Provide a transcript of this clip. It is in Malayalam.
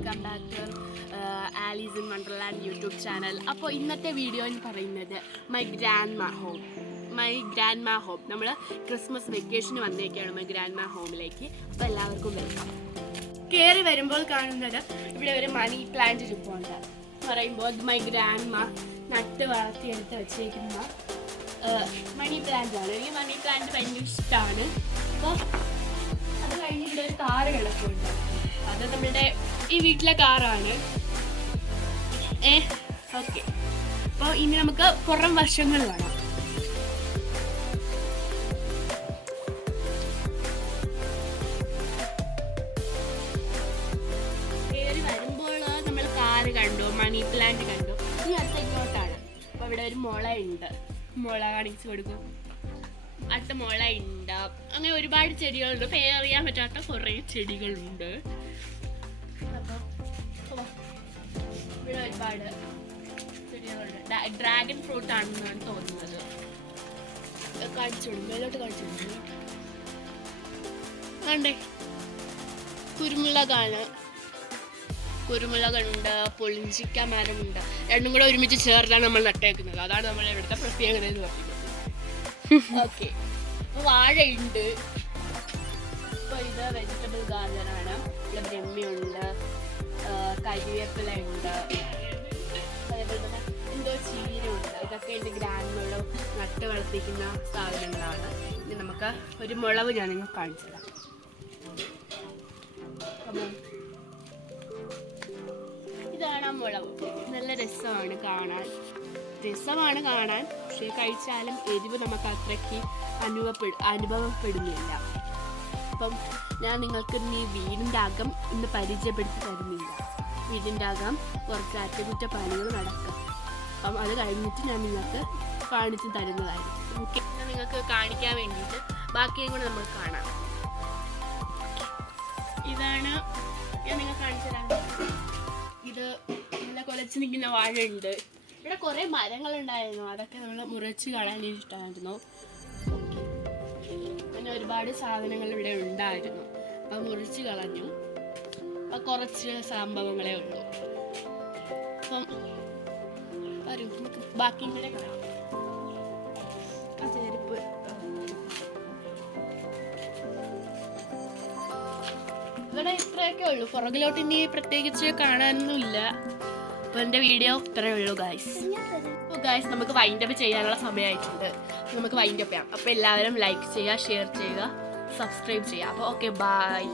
Welcome back to Alice in Wonderland YouTube channel. അപ്പോൾ ഇന്നത്തെ വീഡിയോ എന്ന് പറയുന്നത് മൈ ഗ്രാൻഡ് മാ ഹോം. നമ്മൾ ക്രിസ്മസ് വെക്കേഷന് വന്നേക്കാണ് മൈ ഗ്രാൻഡ് മാ ഹോമിലേക്ക്. അപ്പോൾ എല്ലാവർക്കും വെൽക്കം. കയറി വരുമ്പോൾ കാണുന്നത് ഇവിടെ ഒരു മണി പ്ലാന്റ് ഇരിപ്പുണ്ട്. പറയുമ്പോൾ മൈ ഗ്രാൻഡ് മാ നട്ട് വളർത്തിയെടുത്ത് വെച്ചേക്കുന്ന മണി പ്ലാന്റ് ആണ്. എനിക്ക് മണി പ്ലാന്റ് ഭയങ്കര ഇഷ്ടമാണ്. അപ്പോൾ അത് കഴിഞ്ഞ് ഇവിടെ ഒരു കാറ് കിടപ്പുണ്ട്. അത് നമ്മുടെ ഈ വീട്ടിലെ കാറാണ്. ഓക്കെ, അപ്പോൾ ഇനി നമുക്ക് പുറം വർഷങ്ങൾ കാണാം. കയറി വരുമ്പോൾ നമ്മൾ കാറ് കണ്ടു, മണി പ്ലാന്റ് കണ്ടു. ഇനി അടുത്ത ഇങ്ങോട്ടാണ്. അപ്പോൾ ഇവിടെ ഒരു മുളയുണ്ട്. മുള കാണിച്ചു കൊടുക്കും. അടുത്ത മുള ഉണ്ട്. അങ്ങനെ ഒരുപാട് ചെടികളുണ്ട്. പേരറിയാൻ പറ്റാത്ത കുറേ ചെടികളുണ്ട്. അപ്പോൾ ഇവിടെ ഒരുപാട് ചെടികളുണ്ട്. ഡ്രാഗൺ ഫ്രൂട്ട് ആണെന്നാണ് തോന്നുന്നത്. കാണിച്ചോളൂ, മേലോട്ട് കാണിച്ചോളൂ. കണ്ടേ, കുരുമുളകുണ്ട്, പൊളിഞ്ചിക്ക മരമുണ്ട്. രണ്ടും കൂടെ ഒരുമിച്ച് ചേർത്താണ് നമ്മൾ നട്ടേക്കുന്നത്. അതാണ് നമ്മൾ ഇവിടുത്തെ പ്രത്യേകത എന്ന് പറയുന്നത്. ഓക്കെ, അപ്പോൾ വാഴയുണ്ട്. ഇപ്പോൾ ഇത് വെജിറ്റബിൾ ഗാർഡനാണ്. ഇവിടെ ബ്രഹ്മിയുണ്ട്, കരിവേപ്പില ഉണ്ട്, അതേപോലെ തന്നെ എന്തോ ചീരയുണ്ട്. ഇതൊക്കെ എൻ്റെ ഗ്രാൻഡ് നട്ട് വളർത്തിക്കുന്ന സാധനങ്ങളാണ്. ഇനി നമുക്ക് ഒരു മുളക് ഞാൻ നിങ്ങൾക്ക് കാണിച്ചു തരാം. ഇതാണ് ആ മുളക്. നല്ല രസമാണ് കാണാൻ. പക്ഷേ കഴിച്ചാലും എരിവ് നമുക്ക് അത്രയ്ക്ക് അനുഭവപ്പെടുന്നില്ല. അപ്പം ഞാൻ നിങ്ങൾക്ക് ഈ വീടിൻ്റെ അകം ഇന്ന് പരിചയപ്പെടുത്തി തരുന്നില്ല. വീടിൻ്റെ അകം കുറച്ച് അറ്റകുറ്റപ്പണികൾ നടക്കും. അപ്പം അത് കഴിഞ്ഞിട്ട് ഞാൻ നിങ്ങൾക്ക് കാണിച്ച് തരുന്നതായിരിക്കും. ഓക്കെ, നിങ്ങൾക്ക് കാണിക്കാൻ വേണ്ടിയിട്ട് ബാക്കിയും കൂടെ നമുക്ക് കാണാം. ഇതാണ് ഞാൻ നിങ്ങൾക്ക് കാണിച്ചു തരാം. ഇത് നല്ല കുലച്ച് നിൽക്കുന്ന വാഴയുണ്ട്. ഇവിടെ കുറേ മരങ്ങളുണ്ടായിരുന്നു. അതൊക്കെ നമ്മൾ മുറിച്ച് കളയാൻ ഇഷ്ടമായിരുന്നു. പിന്നെ ഒരുപാട് സാധനങ്ങൾ ഇവിടെ ഉണ്ടായിരുന്നു. അപ്പം മുറിച്ച് കളഞ്ഞു. അപ്പം കുറച്ച് സംഭവങ്ങളേ ഉള്ളൂ. അപ്പം വരൂ, നമുക്ക് ബാക്കിയും കൂടെ കാണാം. ആ ചെരുപ്പ് ഇവിടെ ഇത്രയൊക്കെ ഉള്ളൂ. പുറകിലോട്ട് ഇനി പ്രത്യേകിച്ച് കാണാനൊന്നുമില്ല. അപ്പോൾ എൻ്റെ വീഡിയോ ഇത്രയേ ഉള്ളൂ ഗായ്സ്. അപ്പോൾ ഗായ്സ്, നമുക്ക് വൈൻഡപ്പ് ചെയ്യാനുള്ള സമയമായിട്ടുണ്ട്. നമുക്ക് വൈൻഡപ്പ് ചെയ്യാം. അപ്പോൾ എല്ലാവരും ലൈക്ക് ചെയ്യുക, ഷെയർ ചെയ്യുക, സബ്സ്ക്രൈബ് ചെയ്യുക. അപ്പോൾ ഓക്കെ, ബൈ.